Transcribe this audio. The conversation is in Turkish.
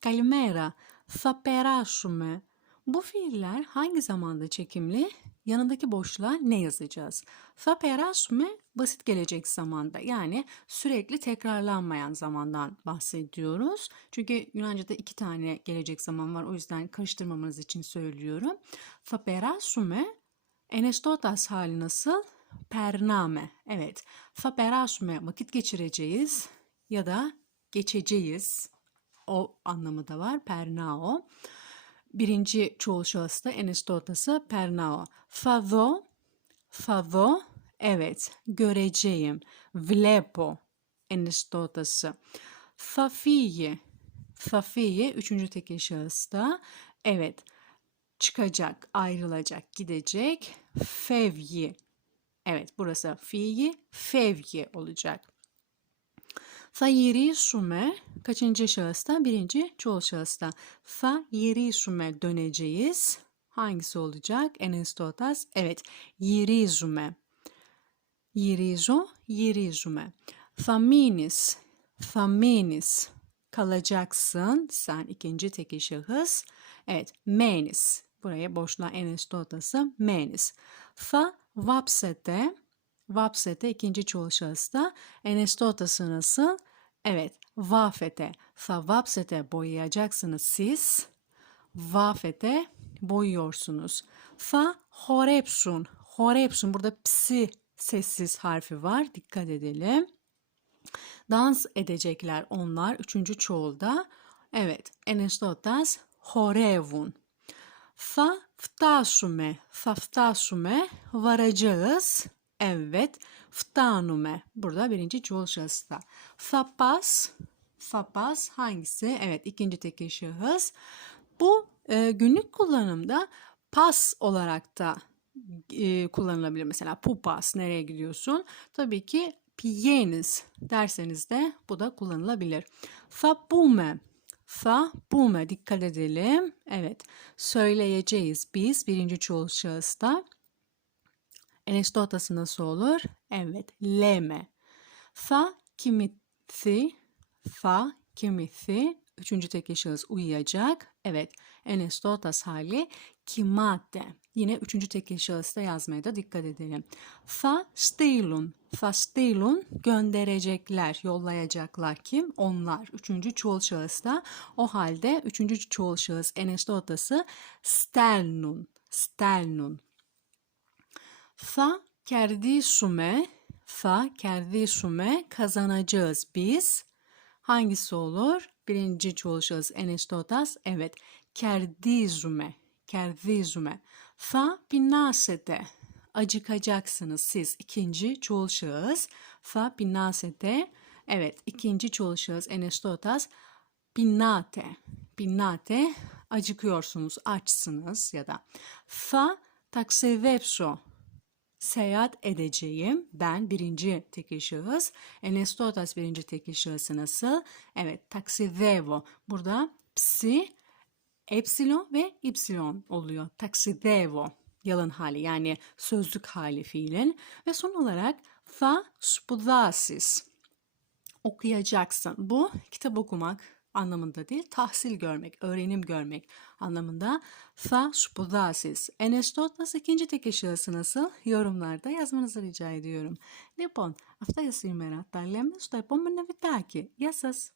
Kalimera. Θα περάσουμε. Bu fiiller hangi zamanda çekimli? Yanındaki boşluğa ne yazacağız? Θα περάσουμε basit gelecek zamanda yani sürekli tekrarlanmayan zamandan bahsediyoruz. Çünkü Yunanca'da iki tane gelecek zaman var o yüzden karıştırmamanız için söylüyorum. Θα περάσουμε Enestotas hali nasıl? Pername. Evet. Θα περάσουμε vakit geçireceğiz ya da geçeceğiz. o anlamı da var. Pernao. Birinci çoğul şahısta enestotası pernao. Fado, fado, evet, göreceğim. Vlepo, enestotası. Fafiye, fafiye, üçüncü tekil şahısta, evet, çıkacak, ayrılacak, gidecek. Fevyi, evet, burası fiyi, fevyi olacak. Θα γυρίσουμε kaçıncı şahısta? Birinci çoğul şahısta. Θα γυρίσουμε döneceğiz. Hangisi olacak? Enestotas. Evet. Γυρίζουμε. Γυρίζω, γυρίζουμε. Θα μείνεις. Θα μείνεις. Kalacaksın. Sen ikinci tekil şahıs. Evet. Μένεις. Buraya boşluğa enestotası. Μένεις. Θα βάψετε. Vapsete ikinci çoğul şahısta. Enestotası nasıl? Evet, vafete, savapsete boyayacaksınız siz. Vafete boyuyorsunuz. Fa horepsun, horepsun. Burada psi sessiz harfi var. Dikkat edelim. Dans edecekler onlar. Üçüncü çoğulda. Evet, enestotas horevun. Fa ftasume, fa ftasume varacağız. Evet, φτάνουμε. Burada birinci çoğul şahısta. Θα πας, θα πας hangisi? Evet, ikinci tekil şahıs. Bu e, günlük kullanımda pas olarak da e, kullanılabilir. Mesela pupas, nereye gidiyorsun? Tabii ki pienis derseniz de bu da kullanılabilir. Θα πούμε, Fa, bume dikkat edelim. Evet, söyleyeceğiz biz birinci çoğul şahısta. Enestotası nasıl olur? Evet, leme. Fa kimithi, fa kimithi. Üçüncü tekil şahıs uyuyacak. Evet, enestotas hali kimate. Yine üçüncü tekil şahısta yazmaya da dikkat edelim. Fa stilun, fa stilun gönderecekler, yollayacaklar. Kim? Onlar. Üçüncü çoğul şahısta. O halde üçüncü çoğul şahıs enestotası sternun, sternun. Θα kerdisume, θα kerdisume kazanacağız biz. Hangisi olur? Birinci çoğul şahıs enestotas. Evet. Kerdizume, kerdizume. Θα πεινάσετε. Acıkacaksınız siz. İkinci çoğul şahıs. Θα πεινάσετε. Evet. ikinci çoğul şahıs enestotas. Πεινάτε. Πεινάτε. Acıkıyorsunuz, açsınız ya da. Θα ταξιδέψω seyahat edeceğim. Ben birinci tekil şahıs. Enestotas birinci tekil şahısı nasıl? Evet taksidevo. Burada psi, epsilon ve ipsilon oluyor. Taksidevo yalın hali yani sözlük hali fiilin. Ve son olarak fa spudasis okuyacaksın. Bu kitap okumak anlamında değil, tahsil görmek, öğrenim görmek anlamında. Θα σπουδάσεις. Enestotas ikinci tekil şahısı nasıl? Yorumlarda yazmanızı rica ediyorum. Λοιπόν, αυτά για σήμερα. Τα λέμε στο επόμενο βιντεάκι. Γεια σας!